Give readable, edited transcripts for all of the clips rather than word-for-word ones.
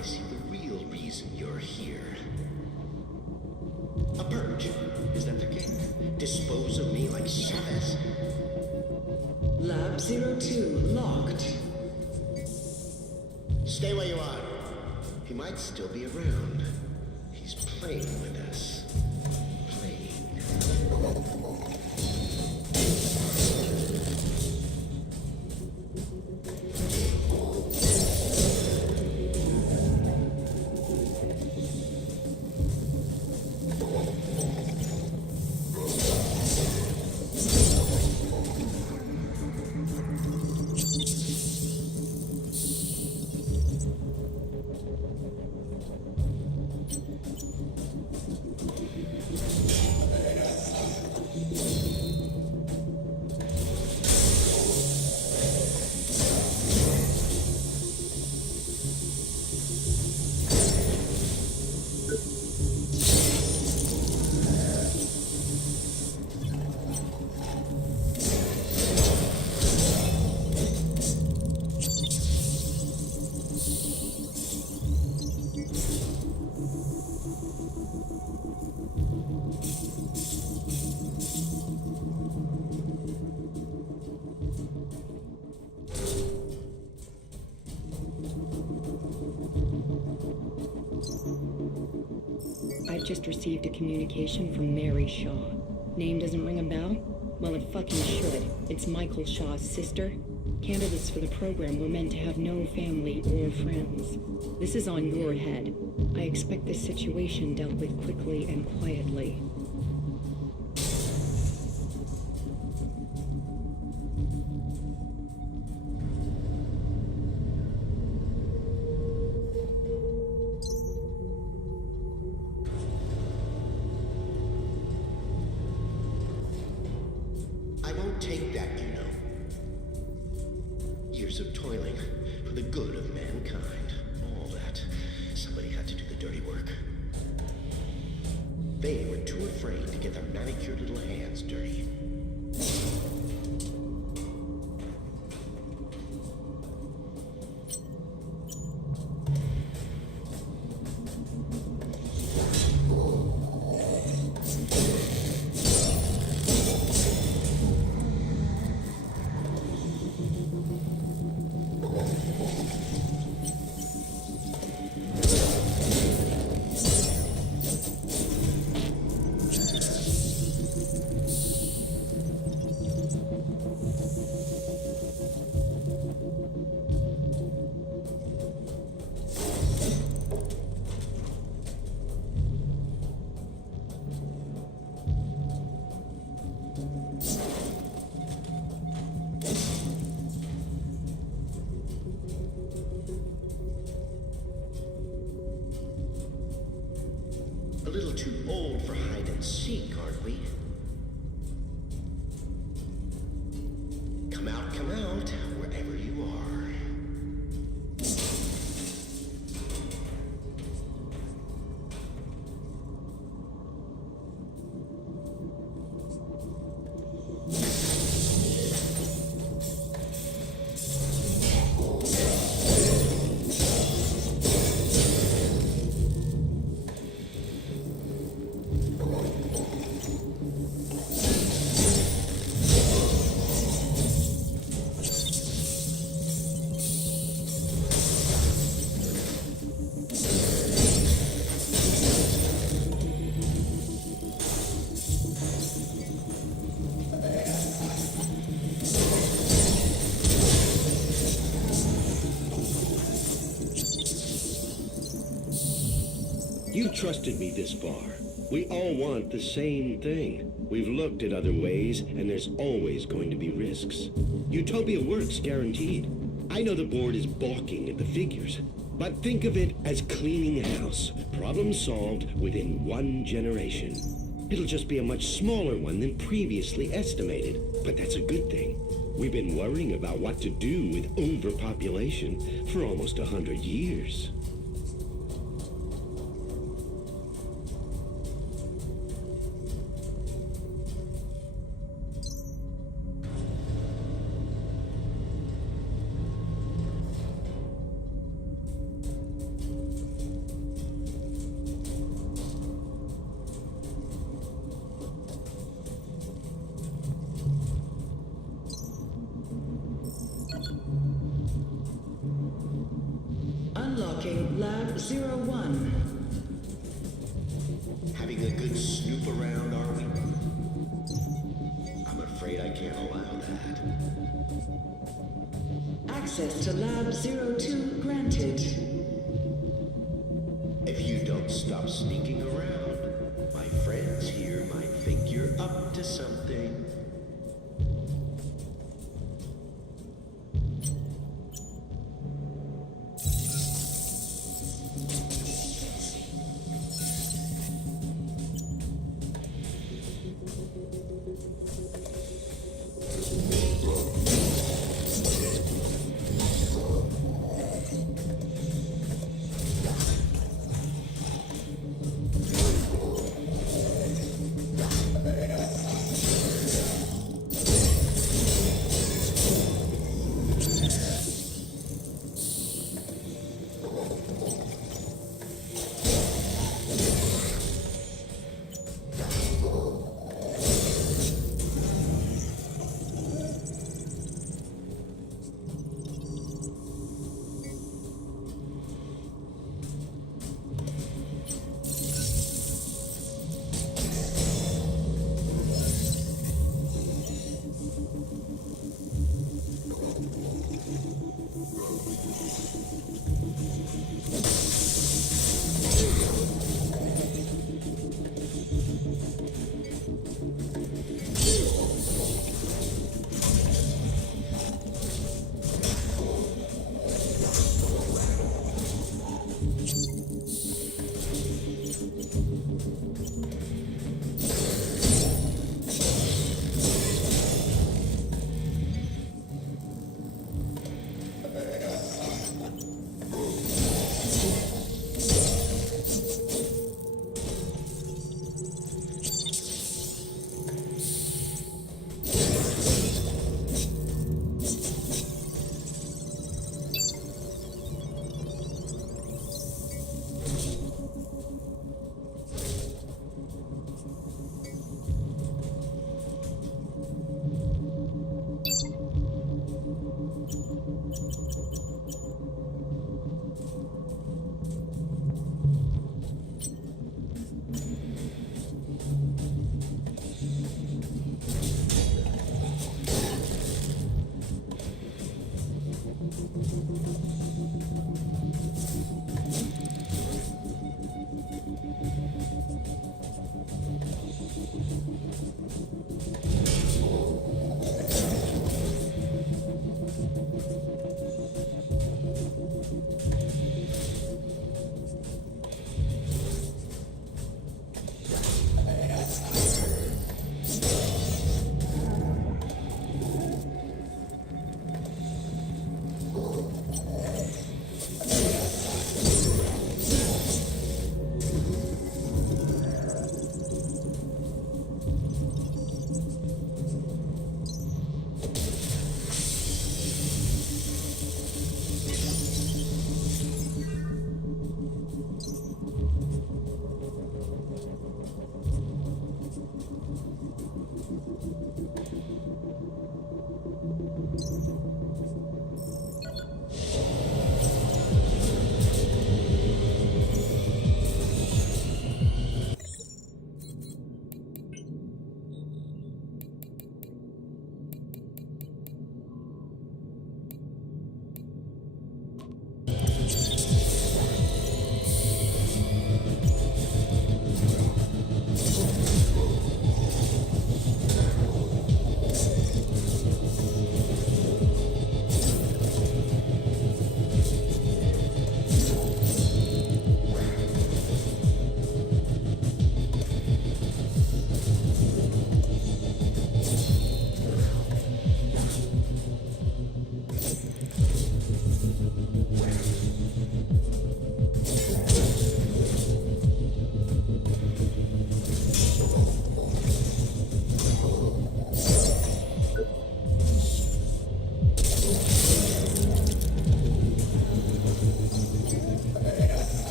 I see the real reason you're here. A purge. Is that the game? Dispose of me like Chavez? Lab 02 locked. Stay where you are. He might still be around. He's playing with us. Playing. I've just received a communication from Mary Shaw. Name doesn't ring a bell? Well, it fucking should. It's Michael Shaw's sister. Candidates for the program were meant to have no family or friends. This is on your head. I expect this situation dealt with quickly and quietly. I won't take that, you know. Years of toiling for the good of mankind. All that. Somebody had to do the dirty work. They were too afraid to get their manicured little hands dirty. A little too old for hide and seek, aren't we? Come out, wherever you are. You've trusted me this far. We all want the same thing. We've looked at other ways, and there's always going to be risks. Utopia works, guaranteed. I know the board is balking at the figures, but think of it as cleaning house. Problem solved within 1 generation. It'll just be a much smaller one than previously estimated, but that's a good thing. We've been worrying about what to do with overpopulation for almost 100 years. Unlocking Lab 01. Having a good snoop around, are we? I'm afraid I can't allow that. Access to Lab 02 granted. If you don't stop sneaking around, my friends here might think you're up to something.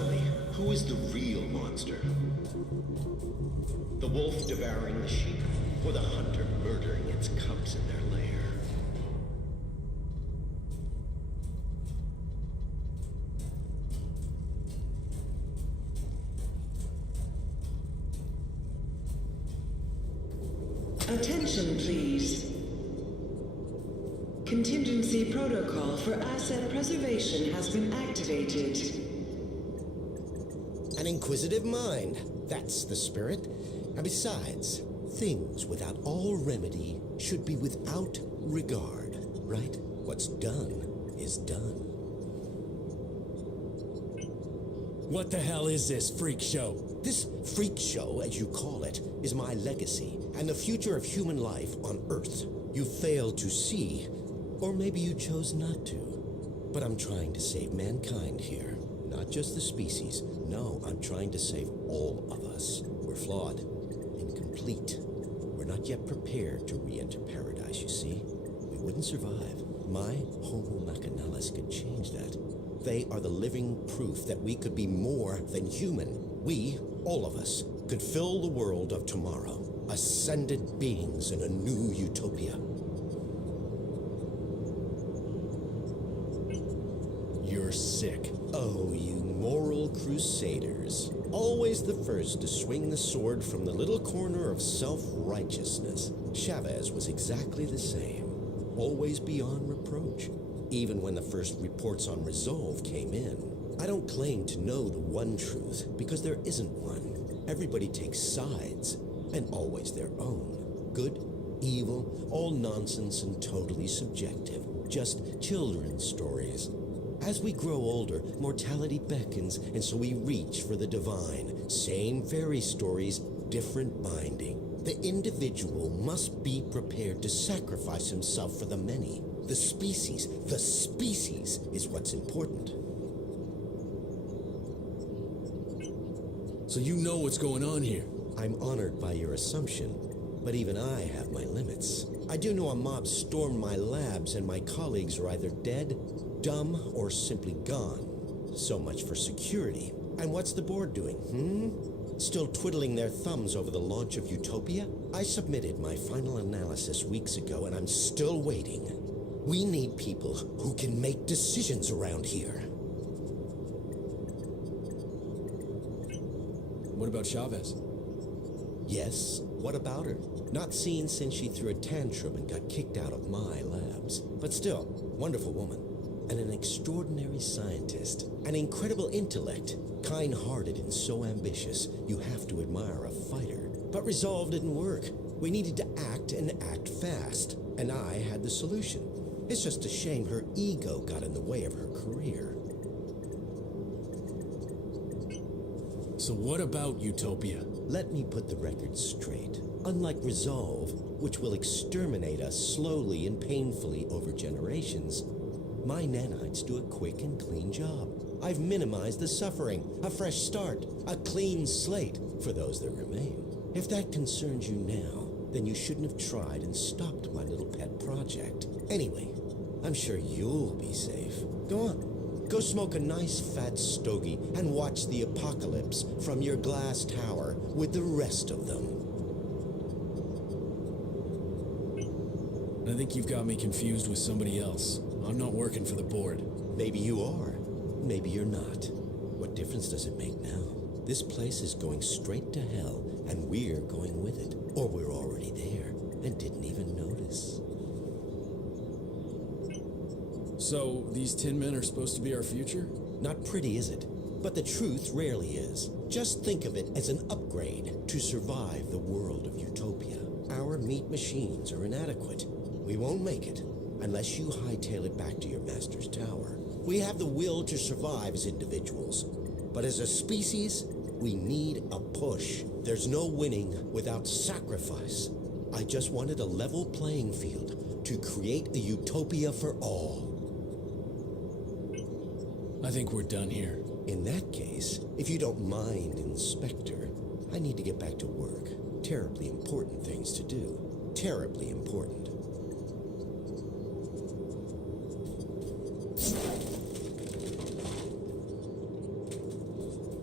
tell me, who is the real monster? The wolf devouring the sheep, or the hunter murdering its cubs in their lair? Attention, please. Contingency protocol for asset preservation has been activated. An inquisitive mind. That's the spirit. And besides, things without all remedy should be without regard, right? What's done is done. What the hell is this freak show? This freak show, as you call it, is my legacy and the future of human life on Earth. You failed to see, or maybe you chose not to. But I'm trying to save mankind here. Not just the species. No, I'm trying to save all of us. We're flawed, incomplete. We're not yet prepared to re-enter paradise, you see. We wouldn't survive. My Homo Machinalis could change that. They are the living proof that we could be more than human. We, all of us, could fill the world of tomorrow. Ascended beings in a new utopia. You're sick. Oh, you moral crusaders. Always the first to swing the sword from the little corner of self-righteousness. Chavez was exactly the same. Always beyond reproach. Even when the first reports on Resolve came in. I don't claim to know the one truth, because there isn't one. Everybody takes sides, and always their own. Good, evil, all nonsense and totally subjective. Just children's stories. As we grow older, mortality beckons, and so we reach for the divine. Same fairy stories, different binding. The individual must be prepared to sacrifice himself for the many. The species is what's important. So you know what's going on here. I'm honored by your assumption, but even I have my limits. I do know a mob stormed my labs and my colleagues are either dead, dumb, or simply gone. So much for security. And what's the board doing, Still twiddling their thumbs over the launch of Utopia? I submitted my final analysis weeks ago and I'm still waiting. We need people who can make decisions around here. What about Chavez? Yes, what about her? Not seen since she threw a tantrum and got kicked out of my labs. But still, wonderful woman. And an extraordinary scientist. An incredible intellect. Kind-hearted and so ambitious, you have to admire a fighter. But Resolve didn't work. We needed to act and act fast. And I had the solution. It's just a shame her ego got in the way of her career. So what about Utopia? Let me put the record straight. Unlike Resolve, which will exterminate us slowly and painfully over generations, my nanites do a quick and clean job. I've minimized the suffering, a fresh start, a clean slate for those that remain. If that concerns you now, then you shouldn't have tried and stopped my little pet project. Anyway, I'm sure you'll be safe. Go on. Go smoke a nice fat stogie and watch the apocalypse from your glass tower with the rest of them. I think you've got me confused with somebody else. I'm not working for the board. Maybe you are. Maybe you're not. What difference does it make now? This place is going straight to hell, and we're going with it. Or we're already there and didn't even notice. So, these tin men are supposed to be our future? Not pretty, is it? But the truth rarely is. Just think of it as an upgrade to survive the world of Utopia. Our meat machines are inadequate. We won't make it unless you hightail it back to your master's tower. We have the will to survive as individuals, but as a species, we need a push. There's no winning without sacrifice. I just wanted a level playing field to create a utopia for all. I think we're done here. In that case, if you don't mind, Inspector, I need to get back to work. Terribly important things to do. Terribly important.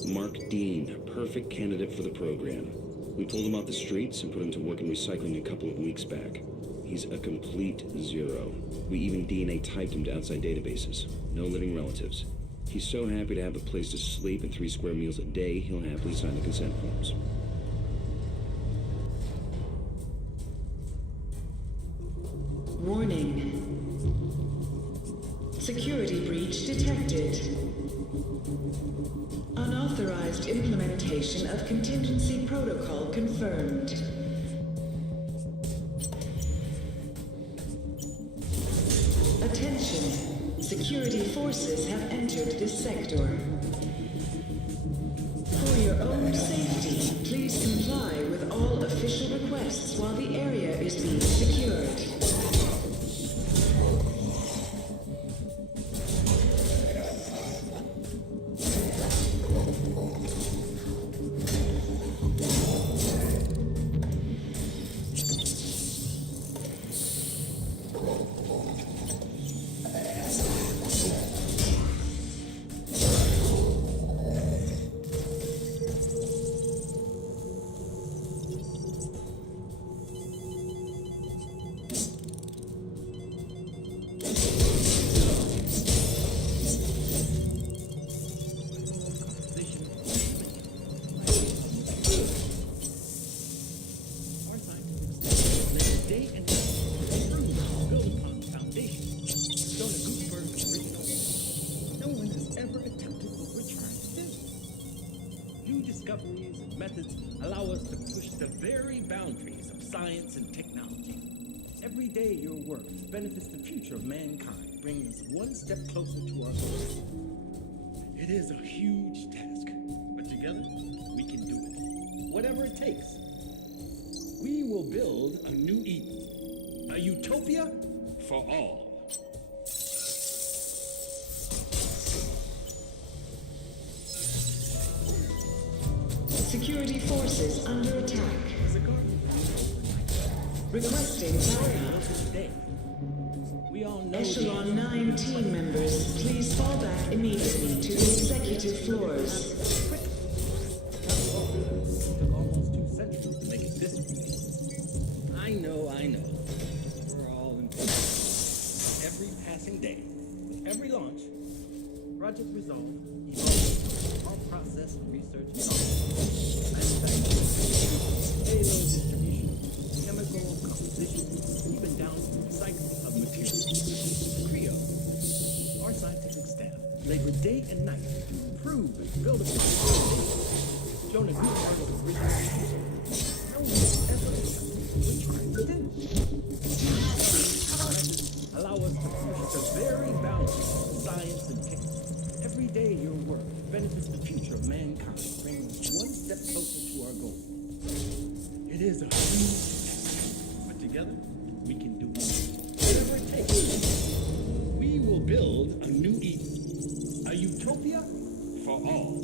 Mark Dean, perfect candidate for the program. We pulled him off the streets and put him to work in recycling a couple of weeks back. He's a complete zero. We even DNA typed him to outside databases. No living relatives. He's so happy to have a place to sleep and 3 square meals a day, he'll happily sign the consent forms. Warning. Security breach detected. Unauthorized implementation of contingency protocol confirmed. Attention. Security forces have entered this sector. For your own safety, please comply with all official requests while the area is being secured. Discoveries and methods allow us to push the very boundaries of science and technology. Every day your work benefits the future of mankind, bringing us one step closer to our goal. It is a huge task, but together we can do it. Whatever it takes. We will build a new Eden, a utopia for all. Security forces under attack. Requesting backup. We all know Echelon 9 team members, please fall back immediately to the executive floors. Took almost 2 centuries to make it this way. I know. We're all in every passing day, with every launch, Project Resolve evolves our process of research and manufacturing, payload distribution, chemical composition, even down to the recycling of materials. The CREO, our scientific staff, labor day and night to improve and build upon the foundation, shown a good part of the original. No one has ever attempted what we're trying to do. Allow us to push the very boundaries of science and technology. Every day your work benefits the future of mankind, bringing us one step closer to our goal. It is a huge task, but together we can do it. Whatever it takes, we will build a new Eden, a utopia for all.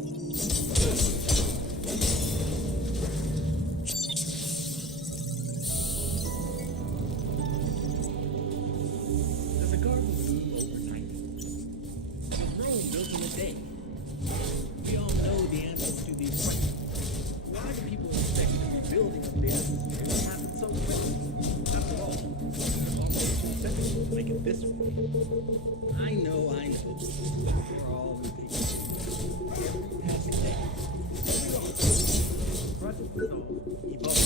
Does a garden bloom overnight? Was Rome built in a day? We all know the answers to these questions. Why do people expect to be building up there if it happens so quickly? After all, it's almost 2 seconds to make it this way. I know. We're all repeating. Every passing day. Every launch. Project Resolve evolves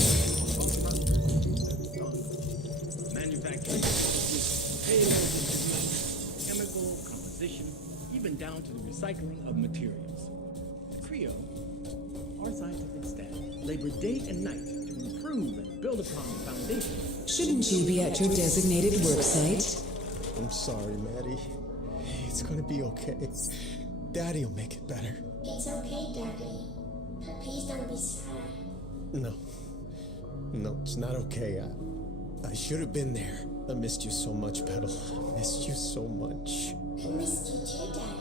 our process. Manufacturing, payload distribution, chemical composition, even down to the recycling of materials. The CREO, our scientific staff, labor day and night to improve and build upon the foundation. Shouldn't you be at your designated work site? I'm sorry, Maddie. It's gonna be okay. Daddy'll make it better. It's okay, Daddy. But please don't be sad. No, it's not okay. I should have been there. I missed you so much, Petal. I missed you so much. I missed you too, Daddy.